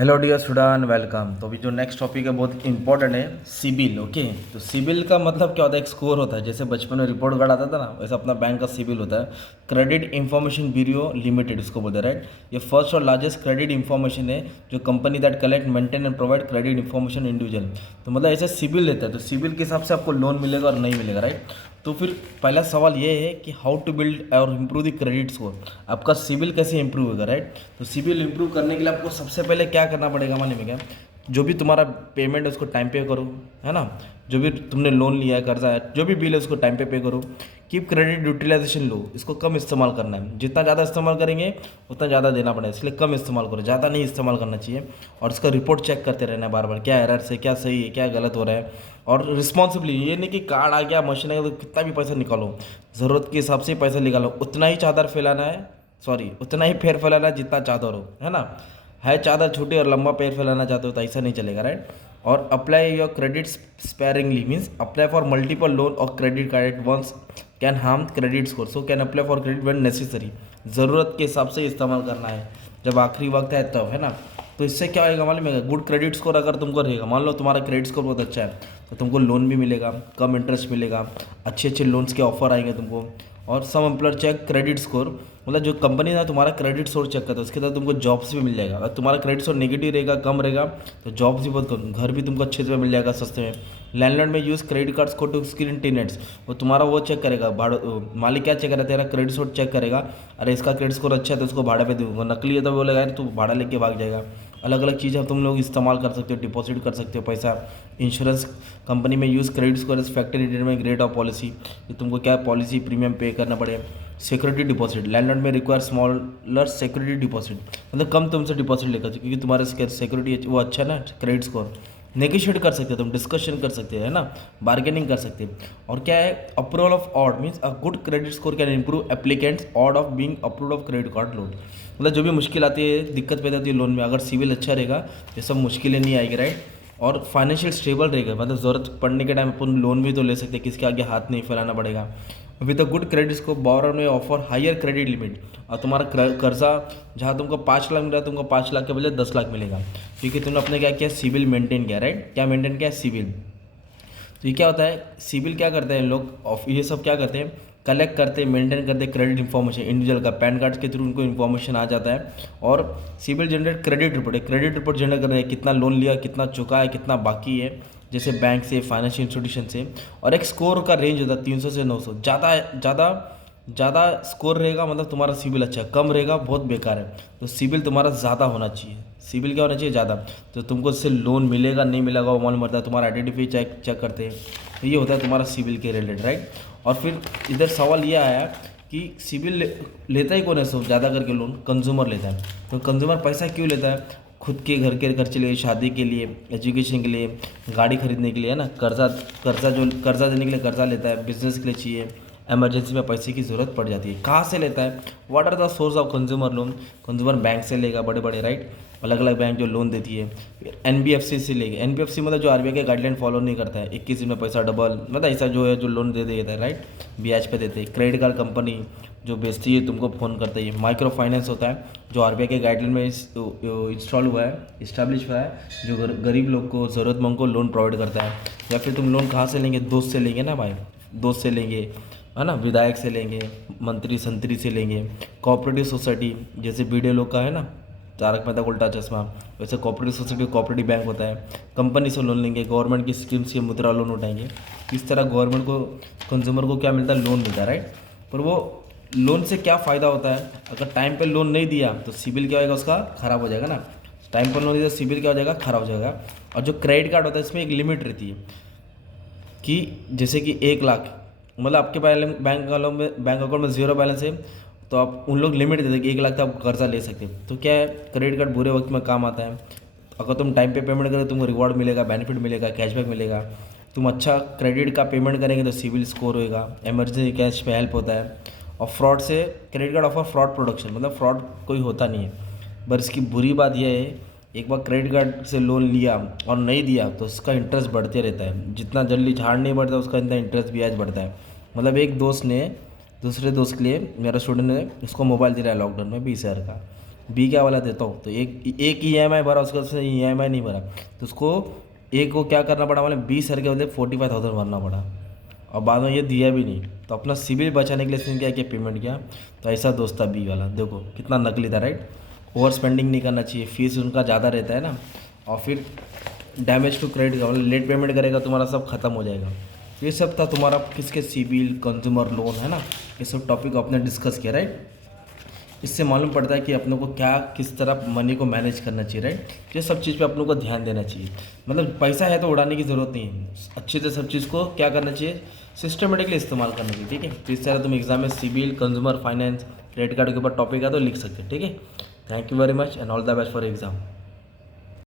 Hello dear student, welcome. तो अभी जो नेक्स्ट टॉपिक है बहुत इंपॉर्टेंट है, सिबिल। ओके, तो सिबिल का मतलब क्या होता है? एक स्कोर होता है। जैसे बचपन में रिपोर्ट कार्ड आता था ना, वैसे अपना बैंक का सिबिल होता है। क्रेडिट इंफॉर्मेशन ब्यूरो लिमिटेड इसको बोलते हैं, राइट। ये फर्स्ट और लार्जेस्ट क्रेडिट इंफॉर्मेशन है, जो company that collect, maintain and provide credit information individual. तो मतलब ऐसे सिबिल लेता है, तो सिबिल के हिसाब से आपको लोन मिलेगा और नहीं मिलेगा, राइट। तो फिर पहला सवाल ये है कि हाउ टू बिल्ड और इम्प्रूव द क्रेडिट स्कोर। आपका सिबिल कैसे इंप्रूव होगा, राइट। तो सिबिल इंप्रूव करने के लिए आपको सबसे पहले क्या करना पड़ेगा मालूम है क्या? जो भी तुम्हारा पेमेंट है उसको टाइम पे करो, है ना। जो भी तुमने लोन लिया है, कर्जा है, जो भी बिल है उसको टाइम पे करो। कीप क्रेडिट यूटिलाइजेशन लो, इसको कम इस्तेमाल करना है। जितना ज़्यादा इस्तेमाल करेंगे उतना ज़्यादा देना पड़ेगा, इसलिए कम इस्तेमाल करो, ज़्यादा नहीं इस्तेमाल करना चाहिए। और इसका रिपोर्ट चेक करते रहना है बार बार, क्या एरर्स है, क्या सही है, क्या गलत हो रहा है। और रिस्पॉन्सिबली, ये नहीं कि कार्ड आ गया, मशीन आ गया तो कितना भी पैसा निकालो, ज़रूरत के हिसाब से पैसा निकालो। उतना ही चादर फैलाना है, सॉरी, उतना ही पैर फैलाना है जितना चादर हो, है ना। है चादर छोटी और लंबा पैर फैलाना चाहते हो तो ऐसा नहीं चलेगा, राइट। और apply your credit sparingly, means apply for multiple loan और credit card at once can harm credit score, so can apply for credit when necessary. ज़रूरत के हिसाब से इस्तेमाल करना है, जब आखिरी वक्त है तब, है ना। तो इससे क्या होगा मालूम है? गुड क्रेडिट स्कोर अगर तुमको रहेगा, मान लो तुम्हारा क्रेडिट स्कोर बहुत अच्छा है, तो तुमको लोन भी मिलेगा, कम इंटरेस्ट मिलेगा, अच्छे अच्छे लोन्स के ऑफर आएंगे तुमको। और सम एम्प्लॉयर चेक क्रेडिट स्कोर, मतलब जो कंपनी ना तुम्हारा क्रेडिट स्कोर चेक करता है, उसके साथ तुमको जॉब्स भी मिल जाएगा। अगर तुम्हारा क्रेडिट स्कोर नेगेटिव रहेगा, कम रहेगा, तो जॉब्स भी बहुत कम, घर भी तुमको अच्छे से मिल जाएगा सस्ते में। लैंडलॉर्ड में use credit card score to screen tenants, वो तुम्हारा वो चेक करेगा, मालिक क्या चेक करेगा? तेरा क्रेडिट स्कोर चेक करेगा। अरे इसका क्रेडिट स्कोर अच्छा है तो उसको भाड़ा पे दूंगा, नकली है तो बोलेगा यार तू भाड़ा लेके भाग जाएगा। अलग अलग चीज़ें तुम लोग इस्तेमाल कर सकते हो, डिपॉजिट कर सकते हो पैसा। इंश्योरेंस कंपनी में use credit score age factor determine grade of policy, कि तुमको क्या पॉलिसी प्रीमियम पे करना पड़े। सिक्योरिटी डिपॉजिट, लैंडलॉर्ड में रिक्वायर स्मॉलर सिक्योरिटी डिपॉजिट, मतलब कम तुमसे डिपॉजिट लेकर, क्योंकि तुम्हारा सिक्योरिटी वो अच्छा है ना, क्रेडिट स्कोर। नेगोशिएट कर सकते हो तुम, डिस्कशन कर सकते हो, है ना, बार्गेनिंग कर सकते हो। और क्या है? Approval of odd, means a good credit score can improve applicants odd of being approved of credit card loan. मतलब जो भी मुश्किल आती है, दिक्कत पैदा होती है लोन में, अगर सिविल अच्छा रहेगा ये सब मुश्किलें नहीं आएगी, राइट। और फाइनेंशियल स्टेबल रहेगा, मतलब ज़रूरत पड़ने के टाइम अपन लोन भी तो ले सकते हैं, किसके आगे हाथ नहीं फैलाना पड़ेगा। With a good credit score borrower में ऑफर हायर क्रेडिट लिमिट, और तुम्हारा कर्जा जहाँ तुमको 5 लाख मिल रहा है, तुमको 5 लाख के बजाय 10 लाख मिलेगा, क्योंकि तुमने अपने क्या किया? सिविल मेंटेन किया, राइट। क्या मेंटेन किया? सिविल। तो ये क्या होता है? सिविल क्या करते हैं लोग, ऑफ ये सब क्या करते हैं? कलेक्ट करते हैं, मेंटेन करते हैं क्रेडिट इन्फॉर्मेशन इंडिविजुअल का, पैन कार्ड के थ्रू उनको इन्फॉर्मेशन आ जाता है। और सिविल जनरेट क्रेडिट रिपोर्ट है, क्रेडिट रिपोर्ट जनरेट कर रहे हैं, कितना लोन लिया, कितना चुका है, कितना बाकी है, जैसे बैंक से, फाइनेंशियल इंस्टीट्यूशन से। और एक स्कोर का रेंज होता है 300 से 900, ज़्यादा ज़्यादा ज़्यादा स्कोर रहेगा मतलब तुम्हारा सिविल अच्छा, कम रहेगा बहुत बेकार है। तो सिविल तुम्हारा ज़्यादा होना चाहिए। सिविल क्या होना चाहिए? ज़्यादा। तो तुमको इससे लोन मिलेगा नहीं मिलेगा वो मालूम पड़ता है, तुम्हारा आइडेंटिफाई चेक करते हैं। तो ये होता है तुम्हारा सिविल के रिलेटेड, राइट। और फिर इधर सवाल ये आया कि सिविल लेता ही कौन है सब ज़्यादा करके लोन? कंज्यूमर लेता है। तो कंज्यूमर पैसा क्यों लेता है? खुद के घर के खर्चे लिए, शादी के लिए, एजुकेशन के लिए, गाड़ी खरीदने के लिए, है ना। कर्जा कर्जा जो कर्जा देने के लिए कर्जा लेता है, बिजनेस के लिए चाहिए, इमरजेंसी में पैसे की ज़रूरत पड़ जाती है। कहाँ से लेता है? What are the source of consumer loan? Consumer bank से लेगा, बड़े बड़े, राइट, अलग अलग बैंक जो लोन देती है। फिर एनबीएफसी से लेगी, एनबीएफसी मतलब जो आरबीआई के गाइडलाइन फॉलो नहीं करता है, 21 दिन में पैसा डबल, मतलब ऐसा जो है जो लोन दे देता है, राइट, ब्याज पे देते हैं। क्रेडिट कार्ड कंपनी जो बेचती है तुमको फ़ोन करता है। माइक्रो फाइनेंस होता है जो आरबीआई के गाइडलाइन में इंस्टॉल हुआ है, इस्टेब्लिश हुआ है, जो गरीब लोग को, ज़रूरतमंद को लोन प्रोवाइड करता है। या फिर तुम लोन कहाँ से लेंगे? दोस्त से लेंगे ना भाई, दोस्त से लेंगे, है ना, विधायक से लेंगे, मंत्री संतरी से लेंगे। कोऑपरेटिव सोसाइटी जैसे बीडे लोग का है ना, तारक मेहता का उल्टा चश्मा, वैसे कोऑपरेटिव सोसाइटी कोऑपरेटिव बैंक होता है। कंपनी से लोन लेंगे, गवर्नमेंट की स्कीम से मुद्रा लोन उठाएंगे। इस तरह गवर्नमेंट को, कंज्यूमर को क्या मिलता है? लोन मिलता है, राइट। पर वो लोन से क्या फ़ायदा होता है? अगर टाइम पे लोन नहीं दिया तो सिबिल क्या होगा? उसका ख़राब हो जाएगा ना। टाइम पर लोन दिया तो सिबिल क्या हो जाएगा? ख़राब हो जाएगा। और जो क्रेडिट कार्ड होता है इसमें एक लिमिट रहती है कि जैसे कि 1 लाख, मतलब आपके बैंक अकाउंट में ज़ीरो बैलेंस है तो आप उन लोग लिमिट देते हैं कि 1 लाख तक आप कर्जा ले सकते हैं। तो क्या है? क्रेडिट कार्ड बुरे वक्त में काम आता है। अगर तुम टाइम पे पेमेंट करोगे तुमको रिवॉर्ड मिलेगा, बेनिफिट मिलेगा, कैशबैक मिलेगा। तुम अच्छा क्रेडिट का पेमेंट करेंगे तो सिविल स्कोर होएगा, इमरजेंसी कैश में हेल्प होता है। और फ्रॉड से, credit card offer fraud production, मतलब फ्रॉड कोई होता नहीं है। पर इसकी बुरी बात यह है, एक बार क्रेडिट कार्ड से लोन लिया और नहीं दिया तो उसका इंटरेस्ट बढ़ते रहता है, जितना जल्दी झाड़ नहीं बढ़ता उसका इतना इंटरेस्ट ब्याज बढ़ता है। मतलब एक दोस्त ने दूसरे दोस्त के लिए, मेरा स्टूडेंट ने उसको मोबाइल दिलाया लॉकडाउन में 20,000 का। बी क्या वाला देता हूँ, तो एक EMI भरा, उसके उसने EMI नहीं भरा, तो उसको एक को क्या करना पड़ा, मतलब 20,000 के बदले 45,000 भरना पड़ा, और बाद में ये दिया भी नहीं, तो अपना सिबिल बचाने के लिए इसने क्या किया, पेमेंट किया। तो ऐसा दोस्त था बी वाला, देखो कितना नकली था, राइट। ओवर स्पेंडिंग नहीं करना चाहिए, फीस उनका ज़्यादा रहता है ना, और फिर डैमेज टू क्रेडिट का मतलब लेट पेमेंट करेगा, तुम्हारा सब खत्म हो जाएगा। ये सब था तुम्हारा किसके, सिबिल, कंज्यूमर लोन, है ना, ये सब टॉपिक अपने डिस्कस किया, राइट। इससे मालूम पड़ता है कि अपनों को क्या किस तरह मनी को मैनेज करना चाहिए, राइट। ये सब चीज़ पे अपनों को ध्यान देना चाहिए, मतलब पैसा है तो उड़ाने की ज़रूरत नहीं है, अच्छे से सब चीज़ को क्या करना चाहिए, सिस्टमेटिकली इस्तेमाल करना चाहिए, ठीक है। तो इस तरह तुम एग्जाम में CIBIL, consumer finance, credit card के ऊपर टॉपिक है तो लिख सकते हैं, ठीक है। Thank you very much and all the best for exam.